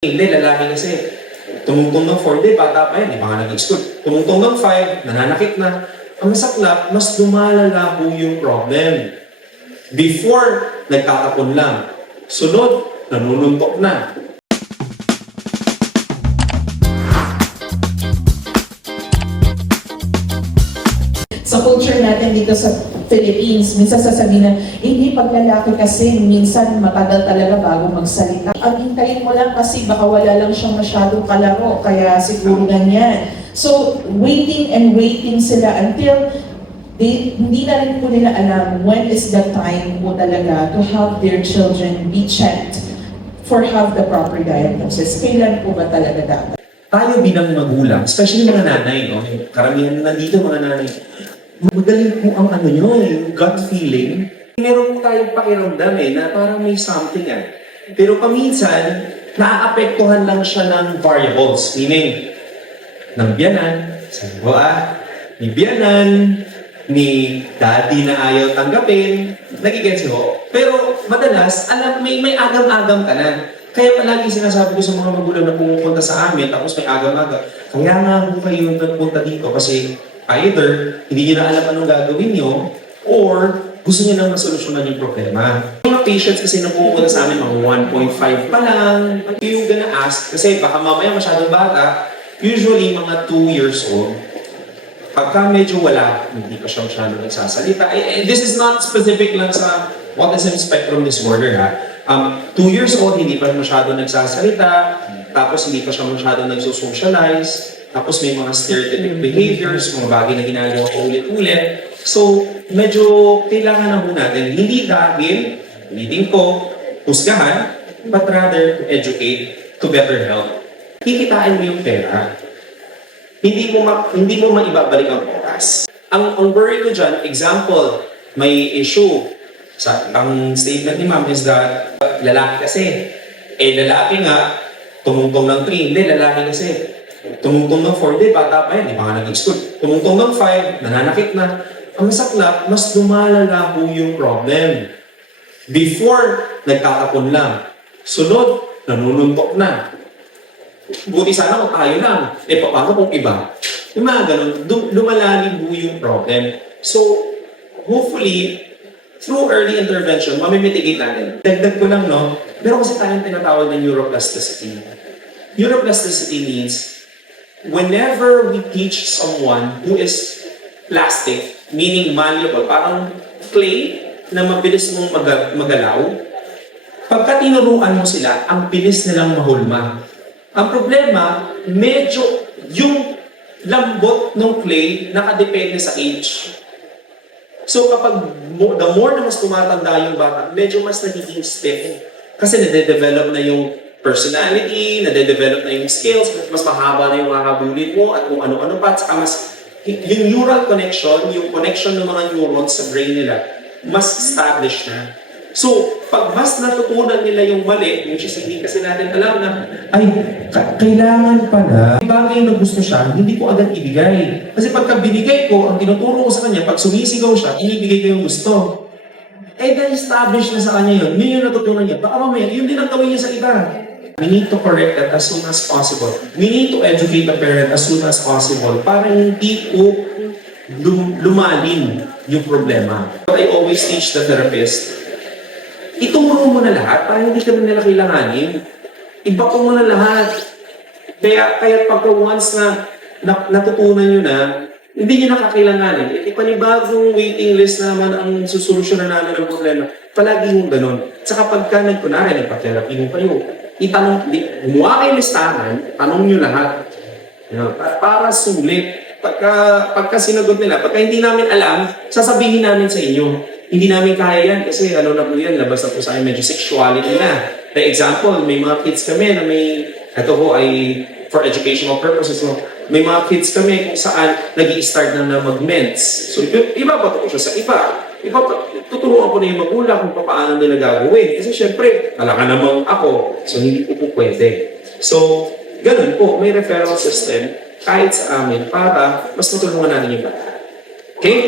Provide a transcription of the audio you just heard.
Hindi, lalaki kasi. Tumungtong ng 4 day, bata pa yan, di pa nga nag-school. Tumungtong ng 5, nananakit na. Ang masaklap, mas lumalala po yung problem. Before, nagkakapon lang. Sunod, nanununtok na. Sa culture natin dito sa Philippines, minsan sasabihin na, hindi pag lalaki kasi minsan matagal talaga bago magsalita. Ang hintayin mo lang kasi baka wala lang siyang masyadong kalaro, kaya siguro ganyan. So, waiting and waiting sila until hindi na rin po nila alam when is the time po talaga to have their children be checked for have the proper diagnosis. Kailan po ba talaga dapat? Tayo bilang magulang, especially mga nanay, no? Karamihan nandito mga nanay, magaling po ang ano nyo, yung gut feeling. Meron po tayong pakiramdam na parang may something Pero paminsan, naaapektuhan lang siya ng variables. Meaning, ng biyanan, sabi ko ni biyanan, ni daddy na ayaw tanggapin, nagigets ko. Pero madalas, may agam-agam ka na. Kaya palagi sinasabi ko sa mga magulang na pumupunta sa amin, tapos may agam-agam. Kaya nga po kayo nagpunta dito kasi either hindi nyo na alam anong gagawin nyo, or gusto nyo nang masolusyonan yung problema. Mga patients kasi na pumupunta sa amin, mga 1.5 pa lang, yung gonna ask, kasi baka mamaya masyadong bata, usually mga 2 years old, pagka medyo wala, hindi pa siya masyadong nagsasalita. This is not specific lang sa autism spectrum disorder 2 years old, hindi pa masyadong nagsasalita, tapos hindi pa siya masyadong nagsusocialize, tapos may mga stereotypic behaviors, mga bagay na ginagawa ko ulit-ulit. So, medyo kailangan na po natin, hindi dahil, ulitin ko, husgahan, but rather to educate, to better help. Kikitain mo yung pera. Hindi mo maibabalik ang oras. Ang worry ko dyan, example, may issue. Ang statement ni ma'am is that, lalaki kasi. Lalaki nga, tumungtong ng 3. Hindi, lalaki kasi. Tumungtong ng 4 day, bata pa yan, di pa nga nag-school. Tumungtong ng 5, nananakit na. Ang masaklap, mas lumalala po yung problem. Before, nagkakapon lang. Sunod, nanununtok na. Buti sana kung tayo lang. Paano kung iba? Yung mga ganun, lumalalim po yung problem. So, hopefully, through early intervention, mamimitigate natin. Dagdag ko lang, no? Meron kasi tayong tinatawag na neuroplasticity. Neuroplasticity means, whenever we teach someone who is plastic, meaning malleable, parang clay na mabilis mong magalaw, pagka tinuruan mo sila, ang bilis nilang mahulma. Ang problema, medyo yung lambot ng clay nakadepende sa age. So kapag the more na mas tumatanda yung bata, medyo mas nagiging stiff. Kasi nade-develop na yung personality, nade-develop na yung skills, mas mahaba na yung hahabulin mo at kung ano-ano pa. At saka mas, yung neural connection, yung connection ng mga neurons sa brain nila, mas established na. So, pag mas natutunan nila yung mali, which is hindi kasi natin alam na, kailangan pala, may bagay na gusto siya, hindi ko agad ibigay. Kasi pagka binigay ko, ang tinuturo ko sa kanya, pag sumisigaw siya, inibigay ko yung gusto. Na-establish na sa kanya yun yung natutunan niya. Baka mamaya, yun din ang gawin niya sa iba. We need to correct that as soon as possible. We need to educate the parent as soon as possible para hindi po lumalim yung problema. But I always teach the therapist, ituro mo na lahat para hindi ka nila kailanganin. Iba ko mo na lahat. Kaya pagka once na natutunan nyo na, hindi nyo nakakailanganin. Panibagong waiting list naman ang susolusyonan namin ng problema. Palagi yung ganun. Saka pagka nagpa-therapy mo kayo, gumawa kayo listahan, tanong nyo lahat. Para sulit. Pagka sinagot nila, pagka hindi namin alam, sasabihin namin sa inyo. Hindi namin kaya yan kasi na po yan, labas na po sa akin, medyo sexuality na. For example, may mga kids kami na ito po ay for educational purposes, no? May mga kids kami kung saan nag-i-start na mag-mens. So, iba pa po siya sa iba. Tuturuan ko na yung magulang kung paano nila gagawin. Kasi syempre, talaga namang ako, so hindi po pwede. So, ganun po, may referral system kahit sa amin para mas matulungan natin yung bata. Okay?